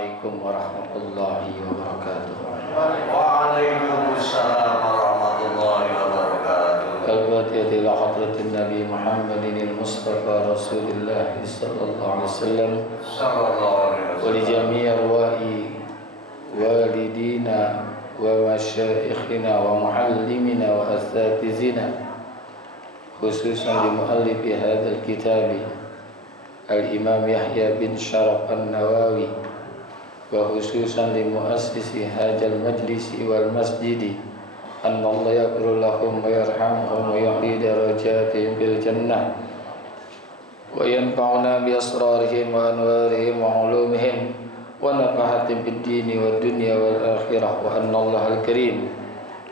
Assalamualaikum warahmatullahi wabarakatuh. Waalaikumsalam warahmatullahi wabarakatuh. Al-Fatihah ila hadratin Nabi Muhammadin al-Mustafa Rasulillah sallallahu alaihi wasallam wa li jami' arwahi walidina wa masyaikhina wa muallimina wa asatizina, khususan li muallifi hadzal kitabi Al-Imam Yahya bin Sharaf An-Nawawi, wa khususan li muassisi hadzal majlisi wal masjidi, anna Allah yaghfir lahum wa yarhamhum wa yu'li darajatihim bil jannah wa yanfa'una bi asrarihim wa anwarihim wa ulumihim wa nafahatin fid dini wad dunya wal akhirah, wa anna Allah al-karim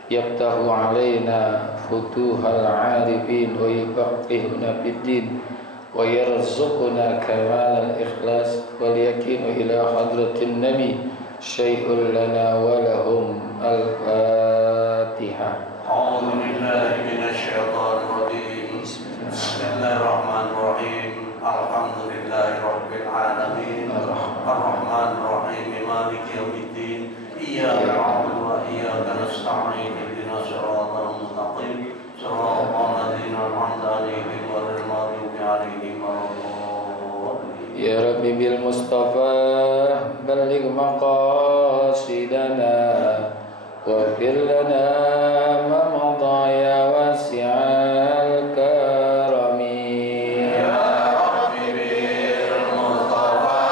yaftahu alaina futuhal 'arifin wa yufaqqihuna fid din wa yarzuquna kamal al-ikhlas wal yakin ila hadratin nabi syai'un lana wa lahum al-Fatihah. A'udzu billahi minasy syaithanir rajim. Bismillahirrahmanirrahim. Alhamdulillahi rabbil alamin. Ar-Rahmanir Rahim. Maliki yaumiddin. Iyyaka na'budu wa iyyaka nasta'in. Ihdinas siratal mustaqim. Shiratal ladzina an'amta 'alaihim ghairil maghdubi 'alaihim waladdallin. Ya Rabbi bil Mustafa balligh maqasidana waghfir lana ma madha ya wasi'al karami. Ya Rabbi bil Mustafa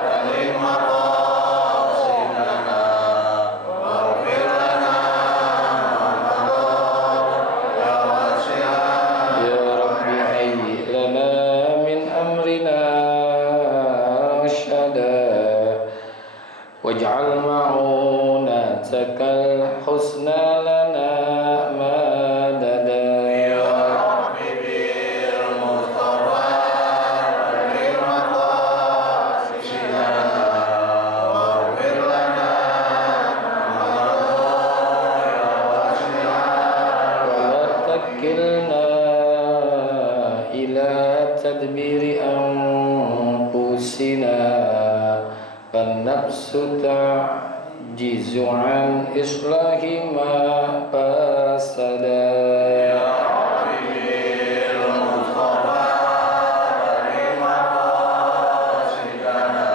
balligh maqasidana waghfir lana ma madha ya wasi'al. Ya Rabbi hayyi lana min amrina waj'al ma'unatakal husna lana madada. Ya Rabbi bil Mustafa balligh maqasidana waghfir lana ma madha ya wasi'al. wa la takilna ila tadbiri anfusina fan-nafsu ta'jizu an islahi ma fasada. Ya Rabbi bil Mustafa balligh maqasidana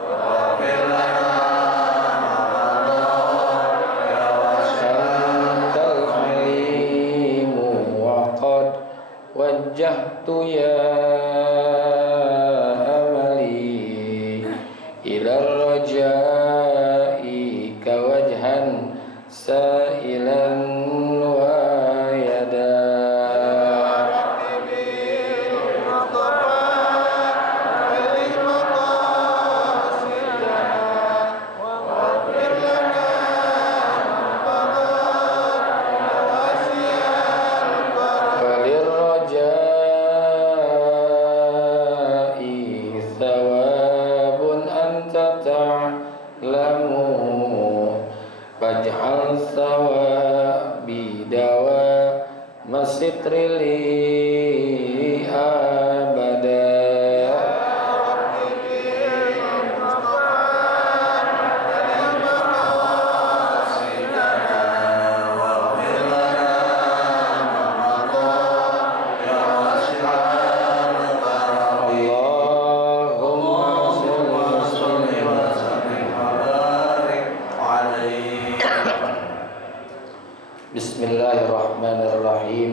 waghfir lana ma madha ya wasi'al. Antal alimu wa qad wajjahtu ya amali ila rajai kawajhan sa'ilan wa yada. Walir rajai thawabun anta ta'lamu waj'al thawabi dawa masitri li abada. Allahumma salli wa sallim. Bismillahirrahmanirrahim.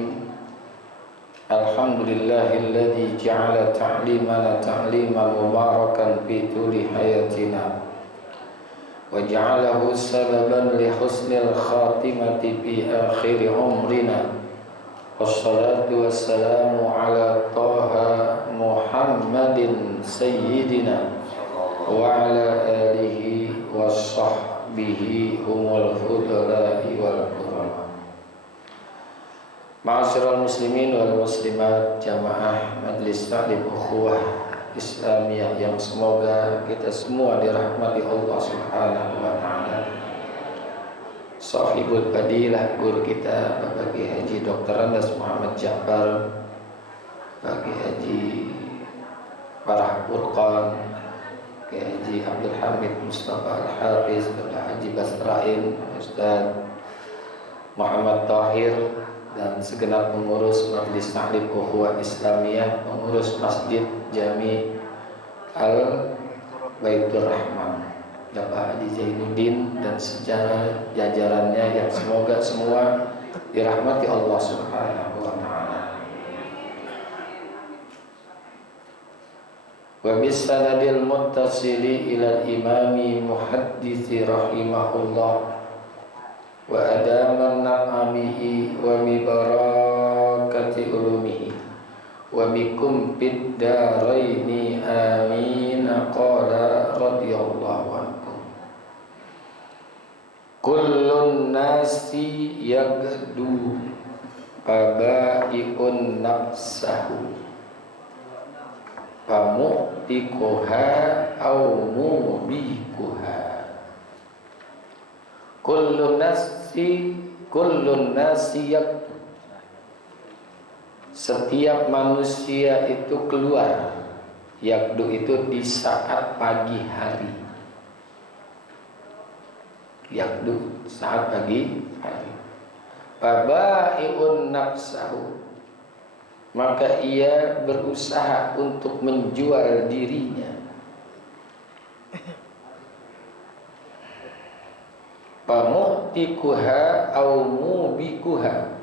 Alhamdulillahilladzi ja'ala ta'limana ta'liman mubarakan fi tuli hayatina wa ja'alahu sababan li husnil khatimati fi akhir umrina. Wassalatu wassalamu ala Taha Muhammadin sayyidina wa ala alihi wa sahbihi humul hudala'i wal kurama. Ma'asyiral muslimin wal muslimat, jamaah Majlis Ta'lim Ukhuwah Islamiyah yang semoga kita semua dirahmati Allah Subhanahu wa taala. Sahibul Fadilah, guru kita Bapak Haji Dr. Andas Muhammad Ja'far, Bapak Haji Farah Furqan, Kiai Haji Abdul Hamid Mustafa Al-Hafiz, Haji Basrain, Ustaz Muhammad Tahir, dan segenap pengurus Majelis Ta'lim Ukhuwah Islamiyah, pengurus Masjid Jami Al Baitur Rahman, Bapak Haji Zainuddin dan sejarah jajarannya yang semoga semua dirahmati Allah Subhanahu wa taala. Wa bisanadil muttasili ila imami muhadditsi rahimahullah wa adaman na'amihi wa bi barakati ulumihi wa bikum fid daraini amin. Qala radhiyallahu anhu, kullun nasi yagdu fabai'un nafsahu famu'tikuha au mubikuha. Kullun nasi yagdu, setiap manusia itu keluar. Yagdu itu di saat pagi hari. Yagdu saat pagi hari. Fabai'un nafsahu, maka ia berusaha untuk menjual dirinya. Famu'tikuha au mubikuha,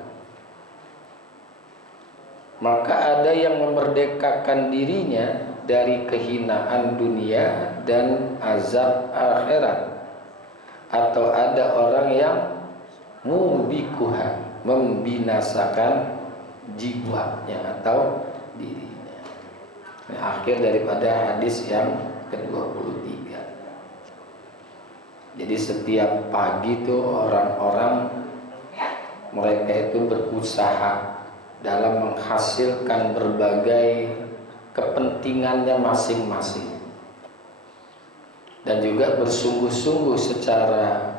maka ada yang memerdekakan dirinya dari kehinaan dunia dan azab akhirat, atau ada orang yang mubikuha, membinasakan jiwanya atau dirinya. Nah, akhir daripada hadis yang ke-23. Jadi setiap pagi itu orang-orang mereka itu berusaha dalam menghasilkan berbagai kepentingannya masing-masing, dan juga bersungguh-sungguh secara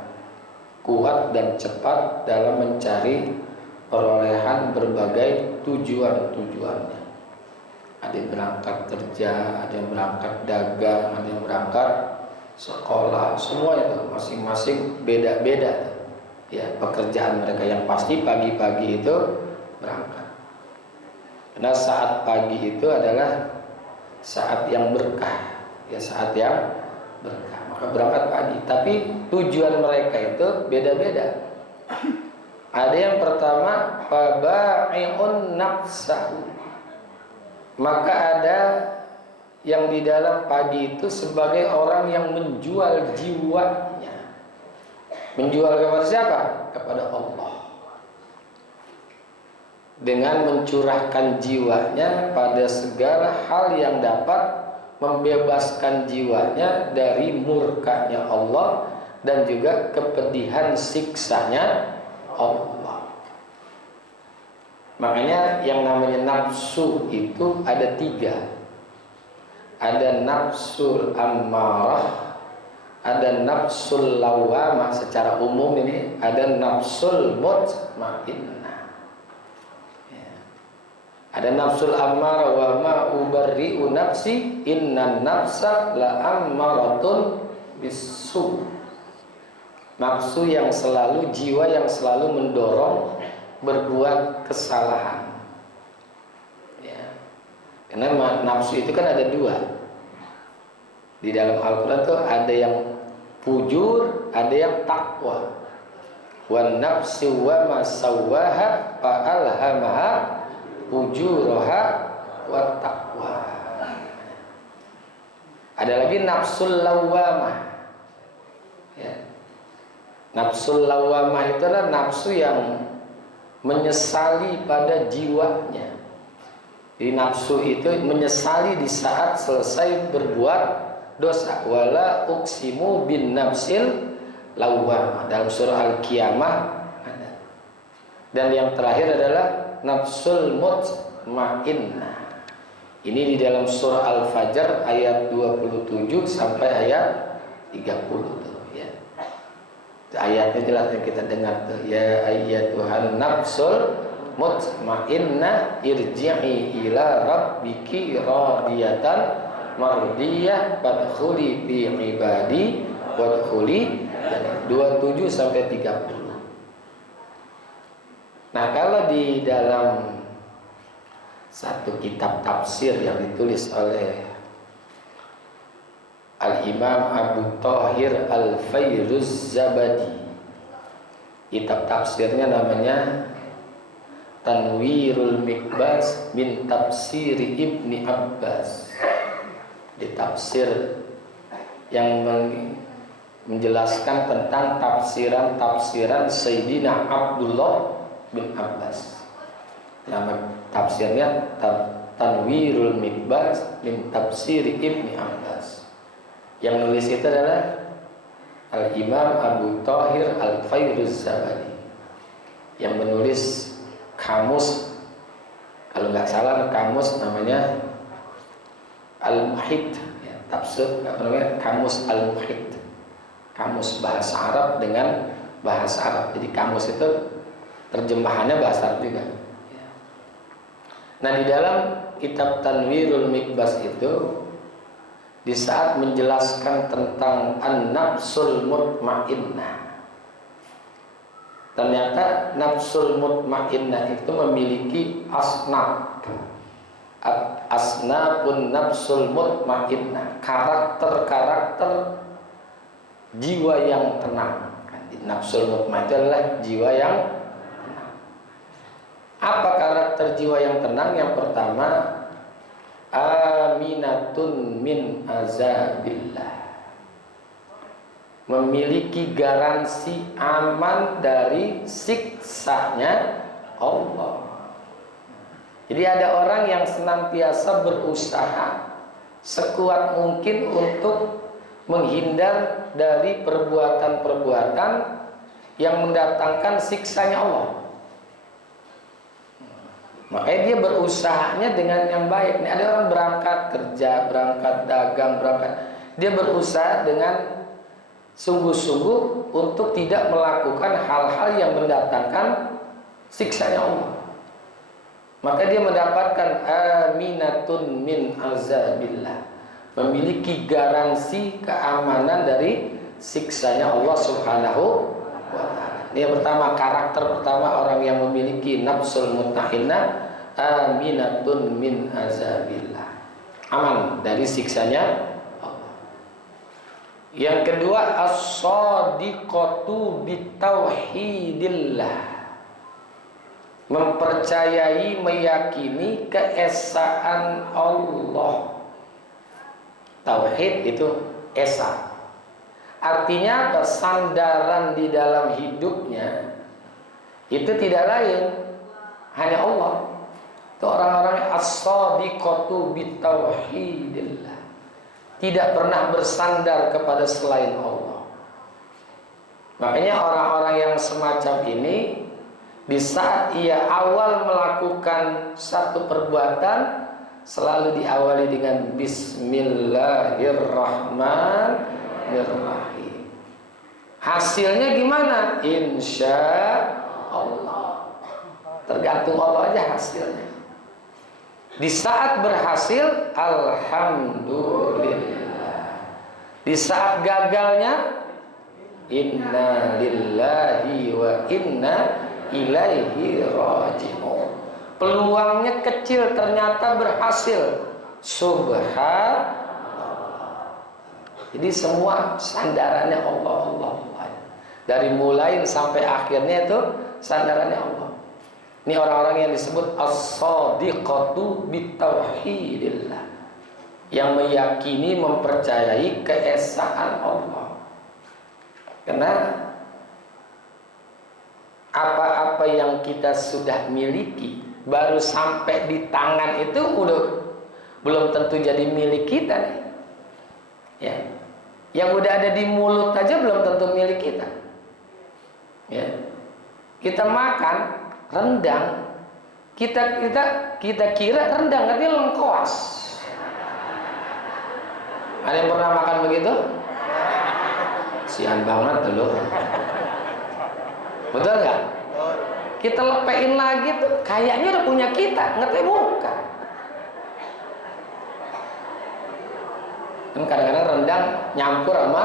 kuat dan cepat dalam mencari perolehan berbagai tujuan-tujuannya. Ada yang berangkat kerja, ada yang berangkat dagang, ada yang berangkat sekolah, semua itu masing-masing beda-beda ya pekerjaan mereka. Yang pasti pagi-pagi itu berangkat, karena saat pagi itu adalah saat yang berkah, ya saat yang berkah, maka berangkat pagi. Tapi tujuan mereka itu beda-beda. Ada yang pertama fabai'un nafsahu, maka ada yang di dalam pagi itu sebagai orang yang menjual jiwanya. Menjual kepada siapa? Kepada Allah, dengan mencurahkan jiwanya pada segala hal yang dapat membebaskan jiwanya dari murkanya Allah dan juga kepedihan siksanya Allah. Makanya yang namanya nafsu itu ada 3. Ada nafsul ammarah, ada nafsul lawamah secara umum ini, ada nafsul mutmainnah. Ada nafsul ammarah, wa ma ubarri'u nafsi innan nafsa la ammaratun bisu. Nafsu yang selalu, jiwa yang selalu mendorong berbuat kesalahan. Ya. Karena nafsu itu kan ada 2. Di dalam Al-Quran tuh ada yang fujur, ada yang takwa. Wan nafsi wa ma sawwaha fa alhamaha fujuraha wa taqwa. Ada lagi nafsul lawamah. Ya. Nafsul lawamah itu adalah nafsu yang menyesali pada jiwanya. Di nafsu itu menyesali di saat selesai berbuat dosa. Wala uqsimu bin nafsil lawamah, dalam surah Al-Qiyamah ada. Dan yang terakhir adalah nafsul mutmainnah. Ini di dalam surah Al-Fajr ayat 27 sampai ayat 30 tuh ya. Ayatnya jelas yang kita dengar tuh, ya ayyatuhan nafsul mutmainnah irji'i ila rabbiki radiyatan mardiyah fadkhuli fi ibadi wadkhuli 27 sampai 30. Nah, kalau di dalam satu kitab tafsir yang ditulis oleh Al-Imam Abu Thahir Al-Fairuz-Zabadi, kitab tafsirnya namanya Tanwirul Mikbas min Tafsiri Ibni Abbas. Di tafsir yang menjelaskan tentang tafsiran Sayyidina Abdullah bin Abbas. Nama tafsirnya Tanwirul Mikbas min Tafsiri Ibni Abbas. Yang nulis itu adalah Al-Imam Abu Thahir Al-Fairuz-Zabadi, yang menulis kamus, kalau nggak salah kamus namanya Al-Muhit, ya, tafsir namanya kamus Al-Muhit, kamus bahasa Arab dengan bahasa Arab. Jadi kamus itu terjemahannya bahasa Arab juga. Nah, di dalam kitab Tanwirul Mikbas itu, di saat menjelaskan tentang an-nafsul mutmainnah, ternyata nafsul mutmainnah itu memiliki asnaf. Asnafun nafsul mutmainnah, karakter-karakter jiwa yang tenang. Nafsul mutmainnah adalah jiwa yang tenang. Apa karakter jiwa yang tenang? Yang pertama, aminatun min azabillah, memiliki garansi aman dari siksanya Allah. Jadi ada orang yang senantiasa berusaha sekuat mungkin untuk menghindar dari perbuatan-perbuatan yang mendatangkan siksanya Allah. Makanya dia berusahanya dengan yang baik. Ini ada orang berangkat kerja, berangkat dagang, dia berusaha dengan sungguh-sungguh untuk tidak melakukan hal-hal yang mendatangkan siksanya Allah. Maka dia mendapatkan aminatun min azabillah, memiliki garansi keamanan dari siksanya Allah Subhanahu wa ta'ala. Ini yang pertama, karakter pertama orang yang memiliki nafsul mutmainnah, aminatun min azabillah, aman dari siksanya Allah. Yang kedua, as-shadiqatu bitauhidillah, mempercayai, meyakini keesaan Allah. Tauhid itu esa. Artinya apa? Sandaran di dalam hidupnya itu tidak lain, hanya Allah. Itu orang-orang as-shadiqatu bitauhidillah, tidak pernah bersandar kepada selain Allah. Makanya orang-orang yang semacam ini, di saat ia awal melakukan satu perbuatan, selalu diawali dengan Bismillahirrahmanirrahim. Hasilnya gimana? Insya Allah. Tergantung Allah aja hasilnya. Di saat berhasil, alhamdulillah. Di saat gagalnya, inna lillahi wa inna ilaihi raji'un. Peluangnya kecil, ternyata berhasil. Subhanallah. Jadi semua sandarannya Allah. Dari mulai sampai akhirnya itu sandarannya Allah. Ini orang-orang yang disebut as-shadiqatu bitauhidillah, yang meyakini, mempercayai keesaan Allah. Karena apa-apa yang kita sudah miliki baru sampai di tangan itu belum tentu jadi milik kita nih. Ya. Yang udah ada di mulut aja belum tentu milik kita. Ya. Kita makan rendang, kita kira rendang tapi lengkoas. Ada yang pernah makan begitu? Sian banget loh. Betul nggak? Kita lepein lagi tuh, kayaknya udah punya kita, ngerti bukan? Kan kadang-kadang rendang nyampur sama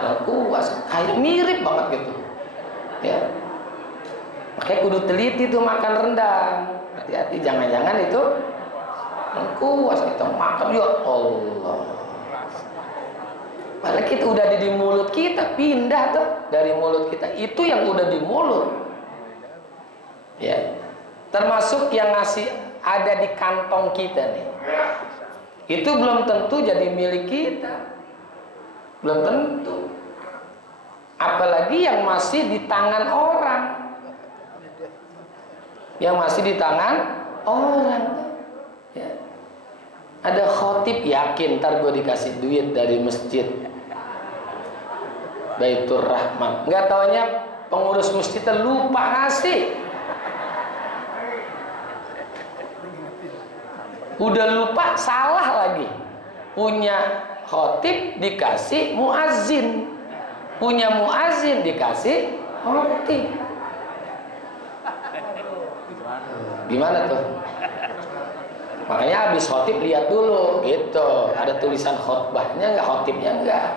lengkuas, kayak mirip banget gitu. Ya. Makanya kudu teliti tuh makan rendang. Hati-hati, jangan-jangan itu lengkuas kita makan, ya Allah. Padahal kita udah di mulut kita, pindah tuh dari mulut kita. Itu yang udah di mulut. Ya. Termasuk yang ngasih ada di kantong kita nih. Itu belum tentu jadi milik kita. Belum tentu. Apalagi yang masih di tangan orang. Yang masih di tangan orang. Ya. Ada khotib yakin ntar gue dikasih duit dari masjid Baitur Rahman. Nggak taunya pengurus masjid lupa ngasih. Udah lupa, salah lagi. Punya khotib dikasih muazzin, punya muazzin dikasih khotib. Gimana tuh? Makanya habis khotib lihat dulu gitu, ada tulisan khotbahnya nggak, khotibnya nggak.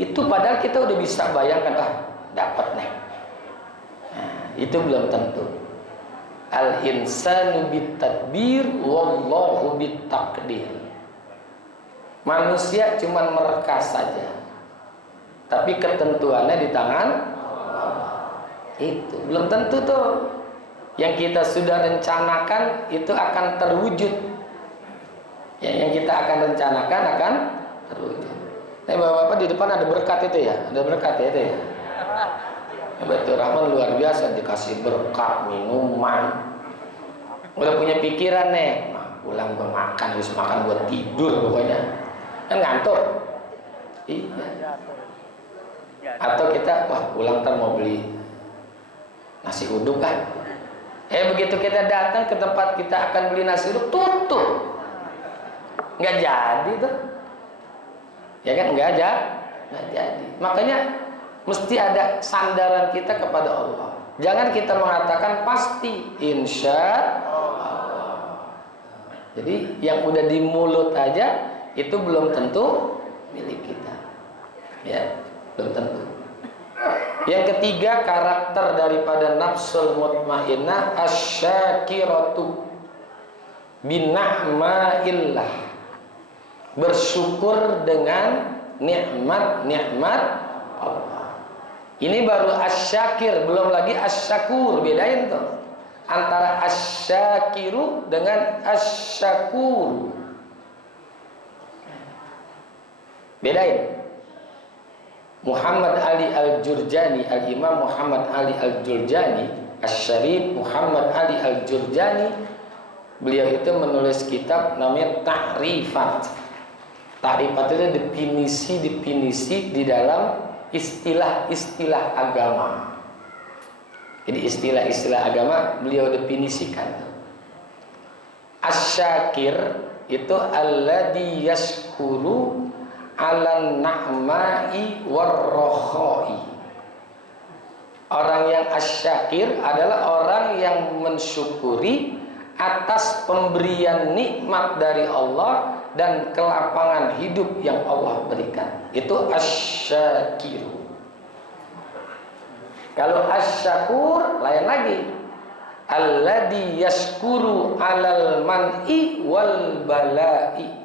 Itu padahal kita udah bisa bayangkan, dapat nih. Nah, itu belum tentu. Al-insanu bitadbir wallahu bitakdir. Manusia cuman mereka saja, tapi ketentuannya di tangan Allah. Itu belum tentu tuh. Yang kita sudah rencanakan itu akan terwujud. Ya, yang kita akan rencanakan akan terwujud. Nah, bapak-bapak di depan ada berkat itu ya, ada berkat ya itu ya. Baitur Rahman luar biasa, dikasih berkat minuman. Udah punya pikiran nih, pulang gua makan, habis makan gua tidur pokoknya. Kan ngantuk. Iya. Atau kita pulang ntar mau beli nasi uduk kan. Begitu kita datang ke tempat kita akan beli nasi uduk, tutup. Nggak jadi tuh. Ya kan, nggak jadi. Makanya mesti ada sandaran kita kepada Allah. Jangan kita mengatakan pasti, insya Allah. Jadi yang udah di mulut aja itu belum tentu milik kita. Ya, belum tentu. Yang ketiga, karakter daripada nafsul mutmainnah asyakiratu binahma'illah, bersyukur dengan nikmat-nikmat Allah. Ini baru asyakir, belum lagi asyakur. Bedain tuh antara asyakiru dengan asyakur. Bedain. Muhammad Ali Al-Jurjani, Al-Imam Muhammad Ali Al-Jurjani, Asy-Syarif Muhammad Ali Al-Jurjani, beliau itu menulis kitab namanya Ta'rifat. Ta'rifat itu definisi di dalam istilah-istilah agama. Jadi istilah-istilah agama beliau definisikan. Asy-Syakir itu alladzi yashkuru 'alan na'ma'i warrokhoi. Orang yang asyakir adalah orang yang mensyukuri atas pemberian nikmat dari Allah dan kelapangan hidup yang Allah berikan. Itu asyakiru. Kalau asyakur lain lagi. Alladzi yashkuru 'alal man'i wal bala'i.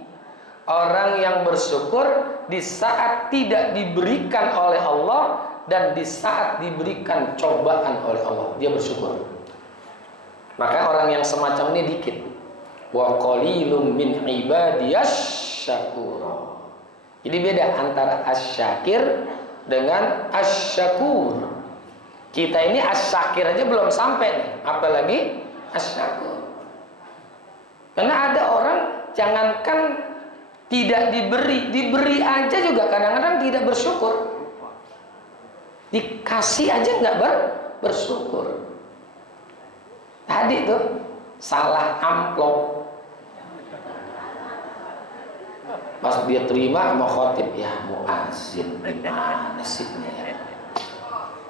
Orang yang bersyukur di saat tidak diberikan oleh Allah dan di saat diberikan cobaan oleh Allah, dia bersyukur. Maka orang yang semacam ini dikit. Wa qalilum min ibadiyas syakur. Jadi beda antara asyakir dengan asyakur. Kita ini asyakir aja belum sampai nih, apalagi asyakur. Karena ada orang jangankan tidak diberi aja juga kadang-kadang tidak bersyukur. Dikasih aja nggak bersyukur. Tadi tuh salah amplop, pas dia terima sama khotib, ya muazzin gimana sih ini?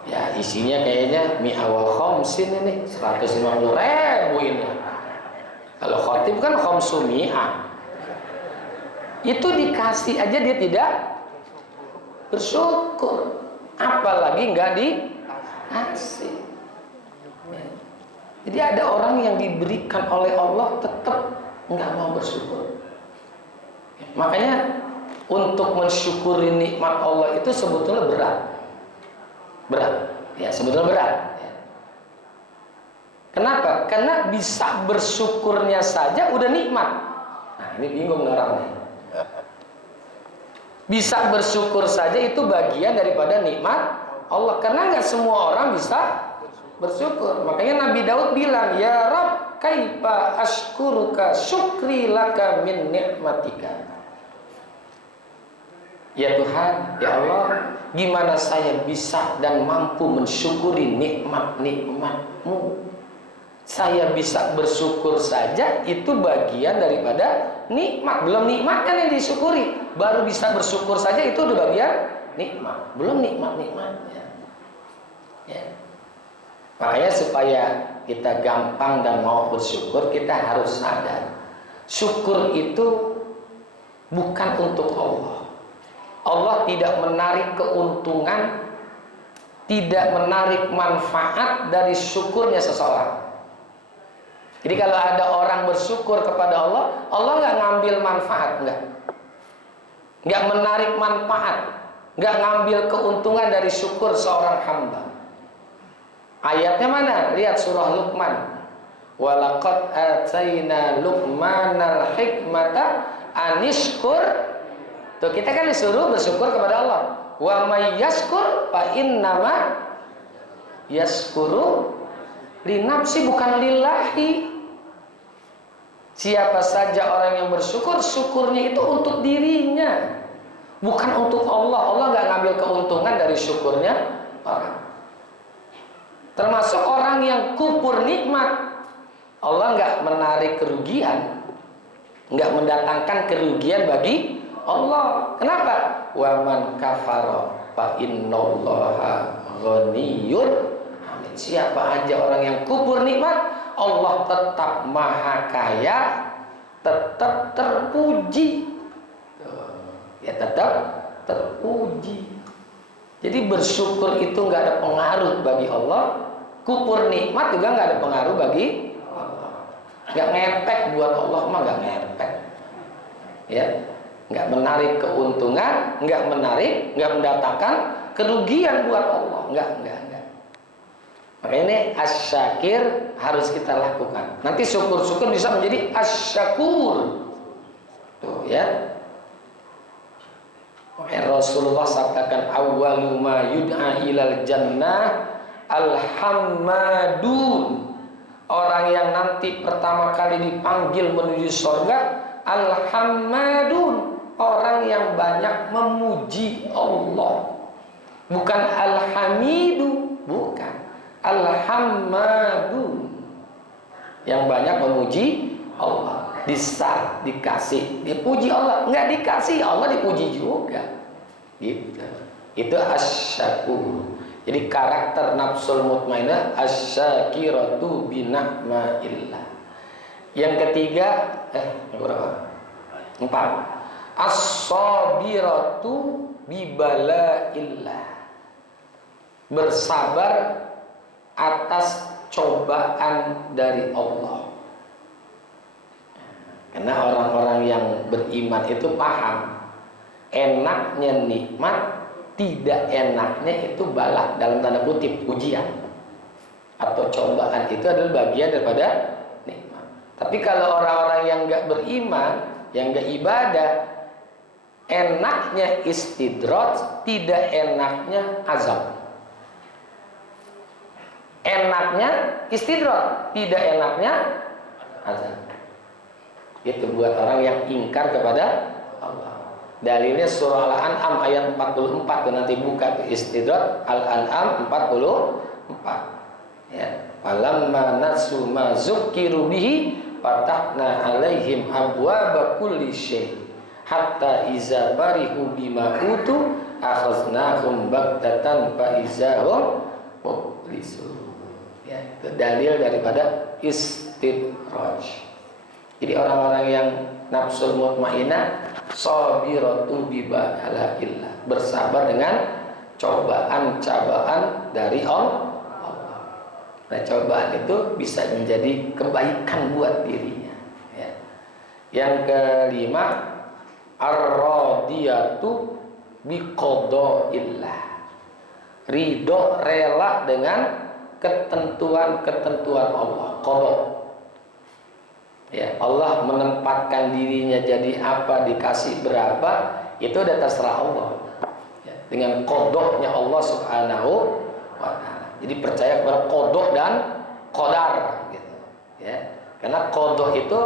Ya isinya kayaknya mi'awal khomsin ini 150.000 ini. Kalau khotib kan khomsumi'ah. Itu dikasih aja dia tidak bersyukur, apalagi nggak dikasih. Jadi ada orang yang diberikan oleh Allah tetap nggak mau bersyukur. Makanya untuk mensyukuri nikmat Allah itu sebetulnya berat, ya sebetulnya berat. Kenapa? Karena bisa bersyukurnya saja udah nikmat. Nah ini bingung orang nih. Bisa bersyukur saja itu bagian daripada nikmat Allah. Karena nggak semua orang bisa bersyukur. Makanya Nabi Daud bilang, ya Rabb, kaifa ashkuruka syukri laka min nikmatika. Ya Tuhan, ya Allah, gimana saya bisa dan mampu mensyukuri nikmat-nikmat-Mu. Saya bisa bersyukur saja itu bagian daripada nikmat. Belum nikmat kan yang disyukuri, baru bisa bersyukur saja itu udah bagian nikmat. Belum nikmat-nikmatnya. Ya. Makanya supaya kita gampang dan mau bersyukur, kita harus sadar syukur itu bukan untuk Allah. Allah tidak menarik keuntungan, tidak menarik manfaat dari syukurnya seseorang. Jadi kalau ada orang bersyukur kepada Allah, Allah nggak ngambil manfaat, nggak menarik manfaat, nggak ngambil keuntungan dari syukur seorang hamba. Ayatnya mana? Lihat surah Luqman. Walaqad atayna Luqmanal hikmata anishkur. Tuh kita kan disuruh bersyukur kepada Allah. Wa may yashkur fa innama yashkuru li nafsi bukan lillahi. Siapa saja orang yang bersyukur, syukurnya itu untuk dirinya, bukan untuk Allah. Allah nggak ngambil keuntungan dari syukurnya orang. Termasuk orang yang kufur nikmat, Allah nggak menarik kerugian, nggak mendatangkan kerugian bagi Allah. Kenapa? Wa man kafara fa innallaha ghaniyyun hamid. Siapa aja orang yang kufur nikmat, Allah tetap maha kaya, tetap terpuji. Ya tetap terpuji. Jadi bersyukur itu nggak ada pengaruh bagi Allah. Kufur nikmat juga nggak ada pengaruh bagi Allah. Nggak ngepek buat Allah mah nggak ngepek. Ya, nggak menarik keuntungan, nggak mendatangkan kerugian buat Allah. Nggak. Makanya ini asyakir harus kita lakukan. Nanti syukur-syukur bisa menjadi asyakur. Tuh ya. Makanya Rasulullah sabdakan awwalu ma yud'a ilal jannah alhammadun. Orang yang nanti pertama kali dipanggil menuju surga alhammadun. Orang yang banyak memuji Allah. Bukan alhamidu, bukan. Alhammadun, yang banyak memuji Allah. Dikasih, dipuji Allah. Enggak dikasih, Allah dipuji juga. Gitu. Itu asyakur. Jadi karakter nafsul mutmainah asyakiratu binahmaillah. Yang ketiga, berapa? 4. As-sabiratu bibalaillah. Bersabar atas cobaan dari Allah. Karena orang-orang yang beriman itu paham enaknya nikmat, tidak enaknya itu bala, dalam tanda kutip ujian atau cobaan itu adalah bagian daripada nikmat. Tapi kalau orang-orang yang nggak beriman, yang nggak ibadah, enaknya istidraj, tidak enaknya azab. Enaknya istidraj, tidak enaknya azab. Itu buat orang yang ingkar kepada Allah. Dalilnya surah Al-An'am ayat 44, dan nanti buka istidraj Al-An'am 44. Ya, falamma nasu ma zukkiru bihi fatahna alaihim abwaaba kulli syai' hatta iza barihu bima utu akhaznahum baghtatan fa izahum mublisun. Ya, itu dalil daripada istidraj. Jadi orang-orang yang nafsul mutmainah sabiratu bibala'illah, bersabar dengan cobaan-cobaan dari Allah. Nah, cobaan itu bisa menjadi kebaikan buat dirinya, ya. Yang kelima, ar-radiyatu biqadaillah, ridho, rela dengan ketentuan-ketentuan Allah. Qada, ya, Allah menempatkan dirinya jadi apa, dikasih berapa, itu udah terserah Allah, ya, dengan qadanya Allah Subhanahu wa ta'ala. Jadi percaya kepada qada dan qadar, gitu, ya. Karena qada itu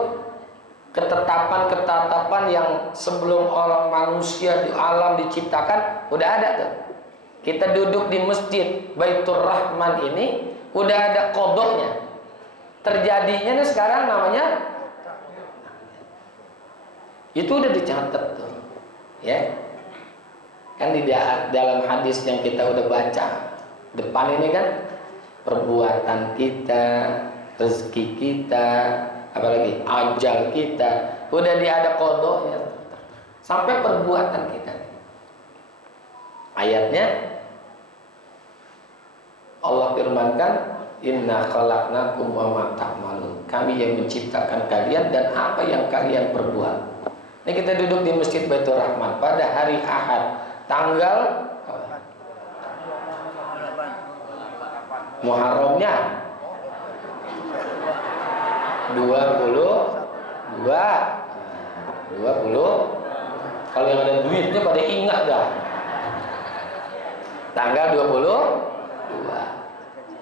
ketetapan-ketetapan yang sebelum orang manusia di alam diciptakan udah ada tuh. Kita duduk di masjid Baitur Rahman ini udah ada qadanya. Terjadinya nih sekarang namanya, itu udah dicatat tuh, ya. Kan di dalam hadis yang kita udah baca depan ini kan, perbuatan kita, rezeki kita, apalagi ajal kita, udah ada qadanya sampai perbuatan kita. Ayatnya Allah firmankan, inna khalaqnakum wa ma ta'malun, kami yang menciptakan kalian dan apa yang kalian perbuat. Ini kita duduk di Masjid Baitur Rahman pada hari Ahad tanggal Muharramnya 22. Kalau yang ada duitnya pada ingat dah. Tanggal 22.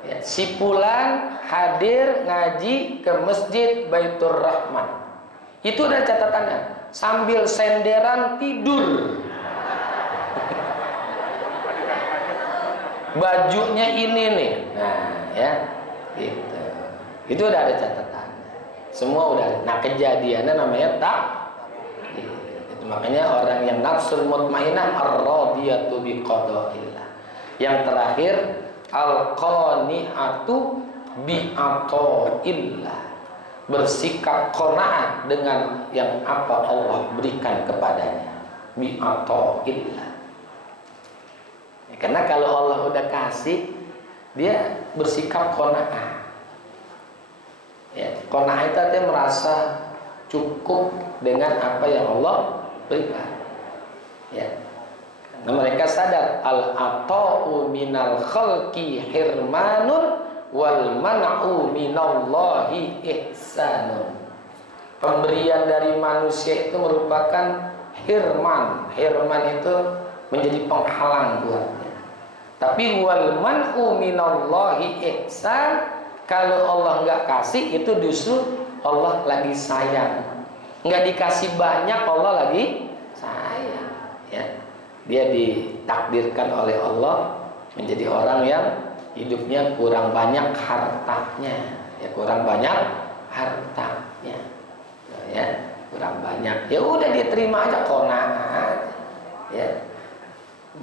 Ya, si Fulan hadir ngaji ke Masjid Baitur Rahman. Itu ada catatannya, sambil senderan tidur. Bajunya ini nih. Nah, ya. Gitu. Itu udah ada catatan. Semua udah ada. Nah, kejadiannya namanya itu makanya orang yang nafsul mutmainnah ar-radiyatu biqadaillah. Yang terakhir, al-qani'atu bi'ataillah, bersikap qanaah dengan yang apa Allah berikan kepadanya. Bi'ataillah. Ya, karena kalau Allah udah kasih, dia bersikap qanaah. Ya, qanaah itu artinya merasa cukup dengan apa yang Allah berikan. Ya. Nah, mereka sadar al-ata'u minal khalqi hirmanun wal man'u minallahi ihsanun. Pemberian dari manusia itu merupakan hirman. Hirman itu menjadi penghalang buatnya. Tapi wal man'u minallahi ihsan, kalau Allah nggak kasih itu justru Allah lagi sayang. Nggak dikasih banyak Allah lagi sayang, ya. Dia ditakdirkan oleh Allah menjadi orang yang hidupnya kurang banyak hartanya, ya, kurang banyak hartanya, ya, kurang banyak. Ya udah diterima aja, qanaah, ya,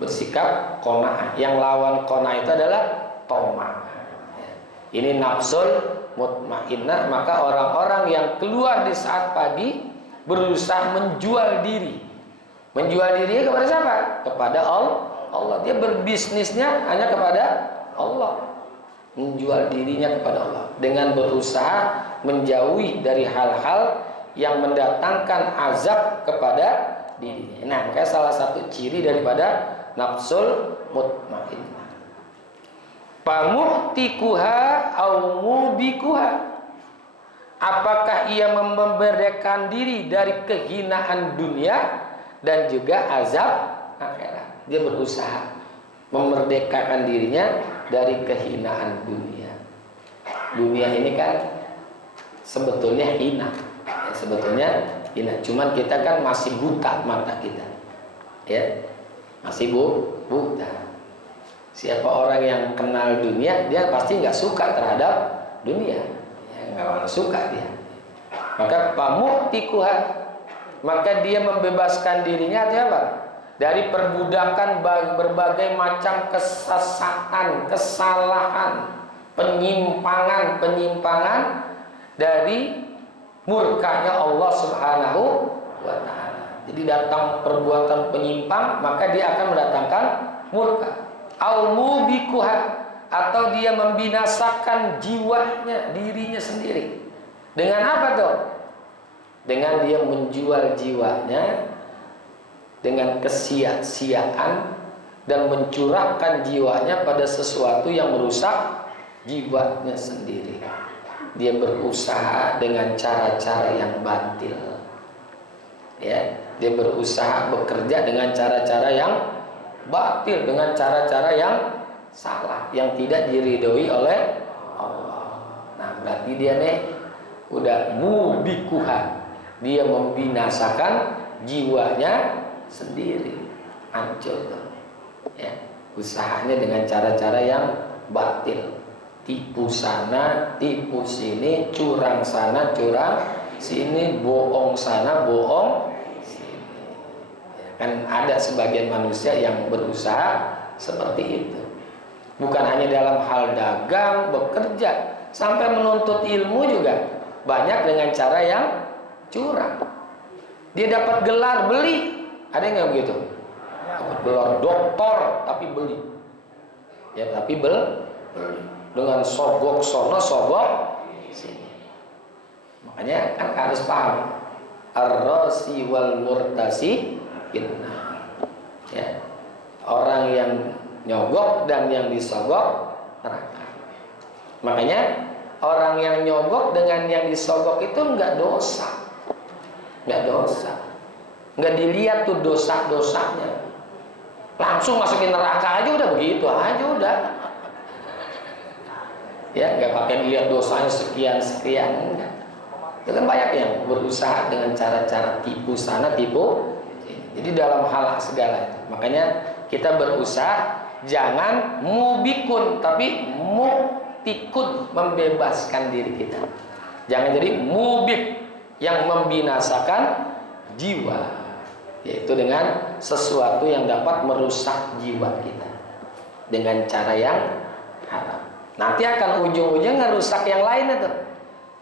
bersikap qanaah. Yang lawan qanaah itu adalah toma. Ya. Ini nafsul mutmainnah. Maka orang-orang yang keluar di saat pagi berusaha menjual diri. Menjual dirinya kepada siapa? Kepada Allah. Dia berbisnisnya hanya kepada Allah. Menjual dirinya kepada Allah dengan berusaha menjauhi dari hal-hal yang mendatangkan azab kepada dirinya. Nah, makanya salah satu ciri daripada nafsul mutmainnah, pamuhtikuha au mubikuha, apakah ia memberdayakan diri dari kehinaan dunia dan juga azab akhirat. Dia berusaha memerdekakan dirinya dari kehinaan dunia. Dunia ini kan sebetulnya hina, ya, sebetulnya hina. Cuman kita kan masih buta mata kita, ya, masih buta. Siapa orang yang kenal dunia, dia pasti nggak suka terhadap dunia, ya, nggak suka dia. Maka pamuhtikuha, maka dia membebaskan dirinya apa? Dari perbudakan berbagai macam kesesatan, kesalahan, penyimpangan dari murkanya Allah Subhanahu wa ta'ala. Jadi datang perbuatan penyimpang, maka dia akan mendatangkan murka. Au mubikuha, atau dia membinasakan jiwanya, dirinya sendiri. Dengan apa tuh? Dengan dia menjual jiwanya dengan kesia-siaan dan mencurahkan jiwanya pada sesuatu yang merusak jiwanya sendiri. Dia berusaha dengan cara-cara yang batil. Ya, dia berusaha bekerja dengan cara-cara yang batil, dengan cara-cara yang salah, yang tidak diridhoi oleh Allah. Nah, berarti dia nih udah mubikuha, dia membinasakan jiwanya sendiri, hancur tuh. Ya, usahanya dengan cara-cara yang batil, tipu sana, tipu sini, curang sana, curang sini, bohong sana, bohong sini. Ya, kan ada sebagian manusia yang berusaha seperti itu. Bukan hanya dalam hal dagang, bekerja, sampai menuntut ilmu juga banyak dengan cara yang curang. Dia dapat gelar, beli. Ada yang nggak begitu? Dapat gelar doktor tapi beli. Ya, tapi beli dengan sogok sono, sogok sini. Makanya kan harus paham ar-rasi wal murtasi inna. Ya. Orang yang nyogok dan yang disogok neraka. Makanya orang yang nyogok dengan yang disogok itu enggak dosa. Enggak dosa. Enggak dilihat tuh dosa-dosanya. Langsung masukin neraka aja udah, begitu aja udah. Ya, enggak pakai dilihat dosanya sekian-sekian, enggak. Itu kan banyak yang berusaha dengan cara-cara tipu sana, tipu sini. Jadi dalam hal segala itu. Makanya kita berusaha jangan mubikun, tapi muktikun, membebaskan diri kita. Jangan jadi mubik, yang membinasakan jiwa, yaitu dengan sesuatu yang dapat merusak jiwa kita dengan cara yang haram. Nanti akan ujung-ujungnya ngerusak yang lain itu,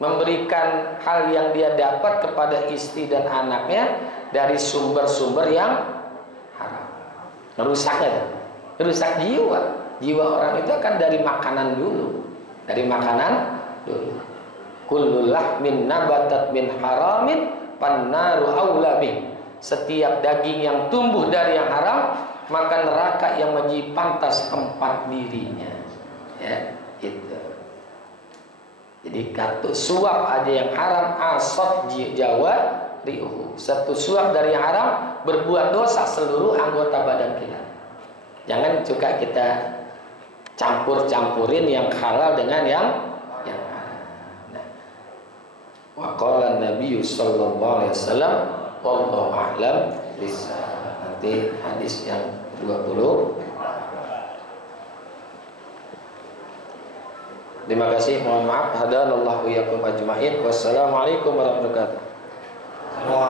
memberikan hal yang dia dapat kepada istri dan anaknya dari sumber-sumber yang haram. Merusaknya itu, merusak jiwa. Jiwa orang itu akan dari makanan dulu, dari makanan dulu. Kullu lahmin nabatat min haramin pannaru aula bih. Setiap daging yang tumbuh dari yang haram, maka neraka yang menjadi pantas tempat dirinya. Ya, itu. Jadi satu suap ada yang haram, asot jawa riuhu. Satu suap dari yang haram berbuat dosa seluruh anggota badan kita. Jangan juga kita campur-campurin yang halal dengan yang haram. Nah, wa qala Nabi sallallahu alaihi wasallam wallahu a'lam bishawab. Nanti hadis yang 20. Terima kasih, mohon maaf. Hadanallahu iyyakum ajmain. Wassalamualaikum warahmatullahi wabarakatuh.